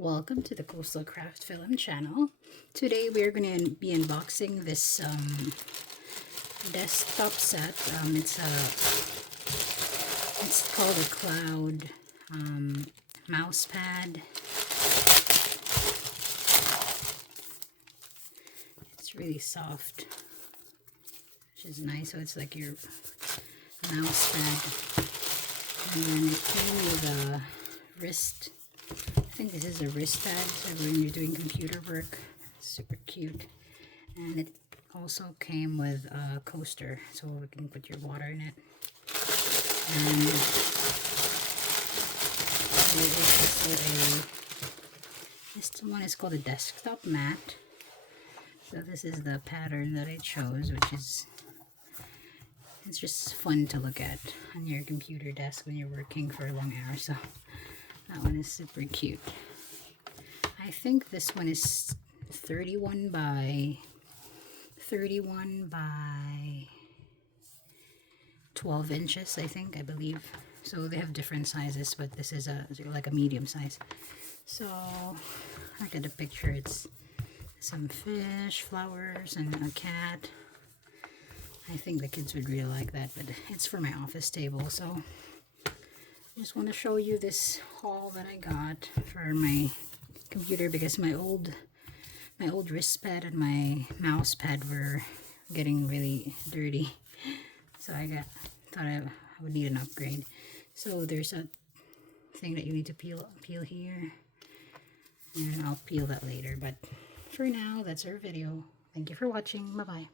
Welcome to the CoastalCraftFilAm channel. Today we are going to be unboxing this desktop set. It's called a cloud mouse pad. It's really soft, which is nice. So it's like your mouse pad, and then it came with a wrist. I think this is a wrist pad, so when you're doing computer work, it's super cute. And it also came with a coaster, so you can put your water in it. And this one is called a desktop mat. So this is the pattern that I chose, which is, it's just fun to look at on your computer desk when you're working for a long hour. So that one is super cute. I think this one is 31 by 12 inches, I believe. So they have different sizes, but this is like a medium size. So look at the picture. It's some fish, flowers, and a cat. I think the kids would really like that, but it's for my office table. So I just want to show you this haul that I got for my computer, because my old wrist pad and my mouse pad were getting really dirty, so thought I would need an upgrade. So there's a thing that you need to peel here, and I'll peel that later, but for now that's our video. Thank you for watching. Bye bye.